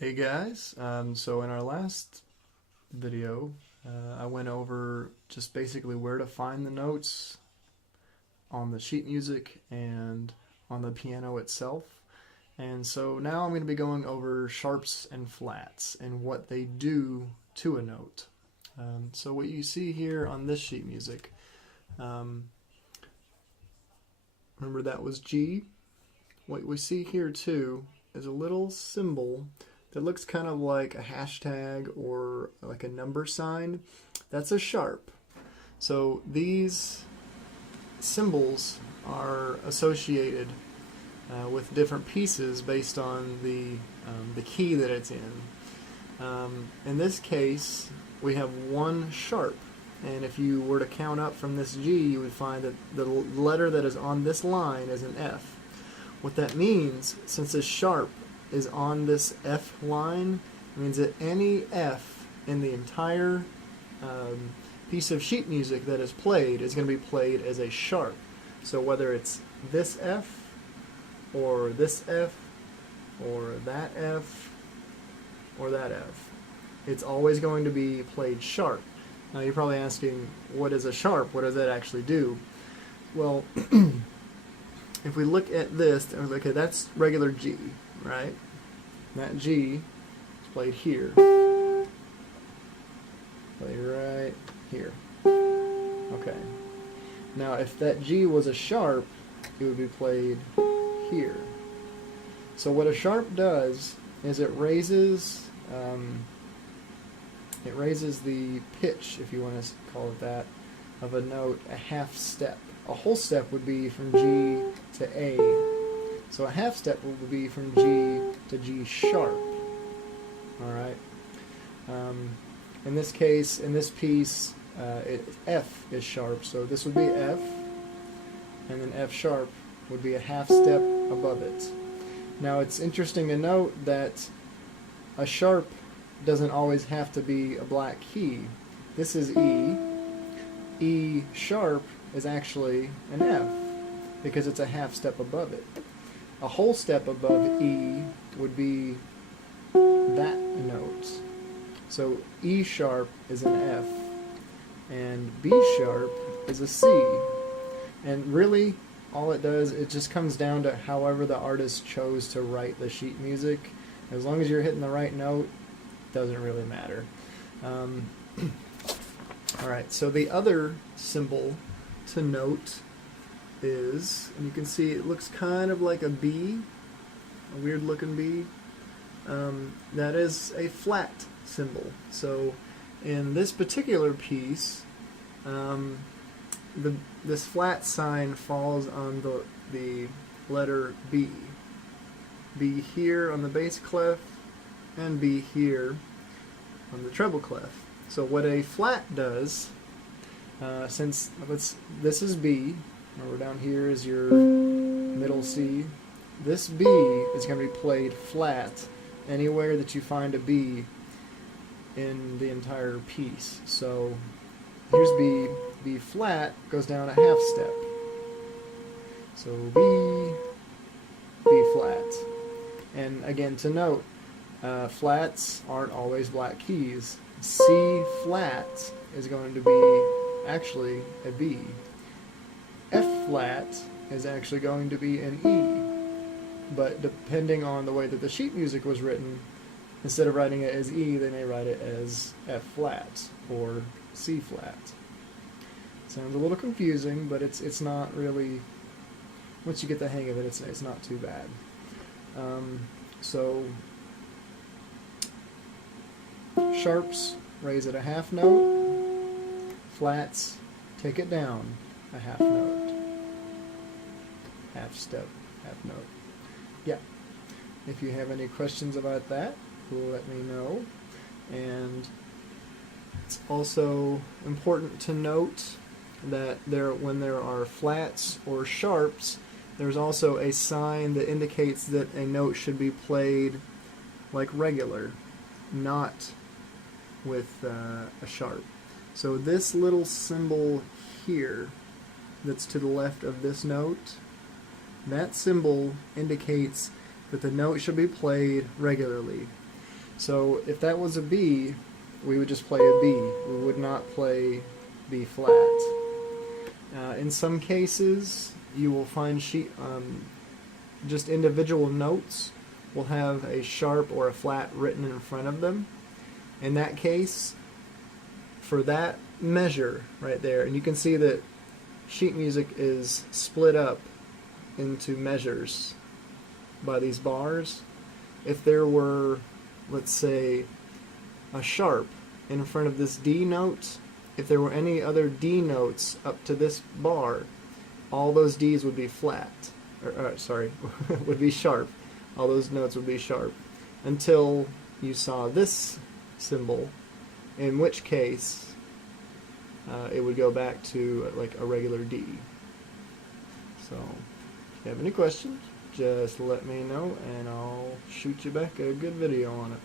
Hey guys, so in our last video, I went over just basically where to find the notes on the sheet music and on the piano itself. And so now I'm going to be going over sharps and flats and what they do to a note. So what you see here on this sheet music, remember that was G. What we see here too is a little symbol that looks kind of like a hashtag or like a number sign. That's a sharp. So these symbols are associated with different pieces based on the key that it's in. In this case, we have one sharp, and if you were to count up from this G, you would find that the letter that is on this line is an F. What that means, since this sharp is on this F line, means that any F in the entire piece of sheet music that is played is going to be played as a sharp. So whether it's this F, or this F, or that F, or that F, it's always going to be played sharp. Now you're probably asking, what is a sharp? What does that actually do? Well, if we look at this, okay, that's regular G, right? That G is played here. Played right here. Okay. Now, if that G was a sharp, it would be played here. So what a sharp does is it raises the pitch, if you want to call it that, of a note a half step. A whole step would be from G to A. So a half step would be from G to G sharp. Alright? In this case, in this piece, F is sharp, so this would be F, and then F sharp would be a half step above it. Now it's interesting to note that a sharp doesn't always have to be a black key. This is E. E sharp is actually an F because it's a half step above it. A whole step above E would be that note. So E sharp is an F and B sharp is a C. And really all it does, it just comes down to however the artist chose to write the sheet music. As long as you're hitting the right note, it doesn't really matter. Alright, so the other symbol to note is, and you can see it looks kind of like a B, a weird looking B. That is a flat symbol. So in this particular piece, this flat sign falls on the letter B. B here on the bass clef, and B here on the treble clef. So what a flat does, since this is B, or down here is your middle C, this B is going to be played flat anywhere that you find a B in the entire piece. So here's B. B flat goes down a half step. So B, B flat. And again, to note, flats aren't always black keys. C flat is going to be actually a B. F flat is actually going to be an E. But depending on the way that the sheet music was written, instead of writing it as E, they may write it as F flat or C flat. Sounds a little confusing, but it's not really, once you get the hang of it, it's not too bad. So sharps raise it a half note, flats take it down a half note, half step, half note. Yeah. If you have any questions about that, let me know. And it's also important to note that when there are flats or sharps, there's also a sign that indicates that a note should be played like regular, not with a sharp. So this little symbol here that's to the left of this note, that symbol indicates that the note should be played regularly. So if that was a B, we would just play a B. We would not play B flat. In some cases, you will find just individual notes will have a sharp or a flat written in front of them. In that case, for that measure right there, and you can see that sheet music is split up into measures by these bars. If there were, let's say, a sharp in front of this D note, if there were any other D notes up to this bar, all those D's would be flat, would be sharp. All those notes would be sharp until you saw this symbol, in which case it would go back to like a regular D. So if you have any questions, just let me know and I'll shoot you back a good video on it.